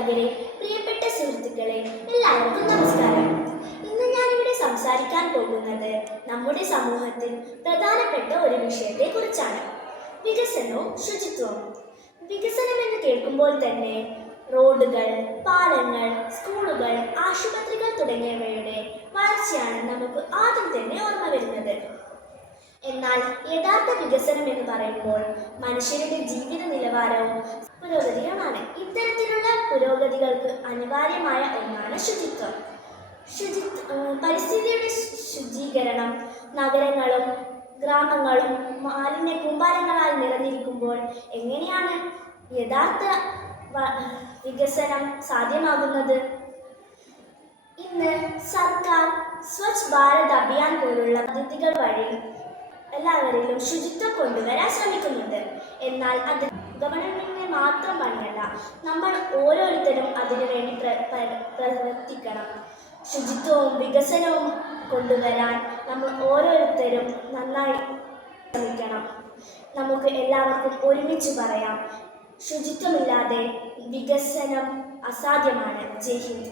അധ്യാപകരെ, പ്രിയപ്പെട്ട സുഹൃത്തുക്കളെ, എല്ലാവർക്കും നമസ്കാരം. ഇന്ന് ഞാനിവിടെ സംസാരിക്കാൻ പോകുന്നത് നമ്മുടെ സമൂഹത്തിൽ പ്രധാനപ്പെട്ട ഒരു വിഷയത്തെക്കുറിച്ചാണ്. വികസനവും ശുചിത്വവും. വികസനം എന്ന് കേൾക്കുമ്പോൾ തന്നെ റോഡുകൾ, പാലങ്ങൾ, സ്കൂളുകൾ, ആശുപത്രികൾ തുടങ്ങിയവയുടെ വളർച്ചയാണ് നമുക്ക് ആദ്യം തന്നെ ഓർമ്മ വരുന്നത്. എന്നാൽ യഥാർത്ഥ വികസനം എന്ന് പറയുമ്പോൾ മനുഷ്യരുടെ ജീവിത നിലവാരവും പുരോഗതിയുമാണ്. ഇത്തരത്തിലുള്ള പുരോഗതികൾക്ക് അനിവാര്യമായ ഒന്നാണ് ശുചിത്വം. പരിസ്ഥിതിയുടെ ശുചീകരണം. നഗരങ്ങളും ഗ്രാമങ്ങളും മാലിന്യ കൂമ്പാരങ്ങളാൽ നിറഞ്ഞിരിക്കുമ്പോൾ എങ്ങനെയാണ് യഥാർത്ഥ വികസനം സാധ്യമാകുന്നത്? ഇന്ന് സർക്കാർ സ്വച്ഛ് ഭാരത് അഭിയാൻ പോലുള്ള പദ്ധതികൾ വഴി എല്ലാവരിലും ശുചിത്വം കൊണ്ടുവരാൻ ശ്രമിക്കുന്നുണ്ട്. എന്നാൽ അത് ഗവൺമെന്റിന്റെ മാത്രം പണിയല്ല, നമ്മൾ ഓരോരുത്തരും അതിനുവേണ്ടി പ്രവർത്തിക്കണം. ശുചിത്വവും വികസനവും കൊണ്ടുവരാൻ നമ്മൾ ഓരോരുത്തരും നന്നായി ശ്രമിക്കണം. നമുക്ക് എല്ലാവർക്കും ഒരുമിച്ച് പറയാം, ശുചിത്വമില്ലാതെ വികസനം അസാധ്യമാണ്. ജയ് ഹിന്ദ്.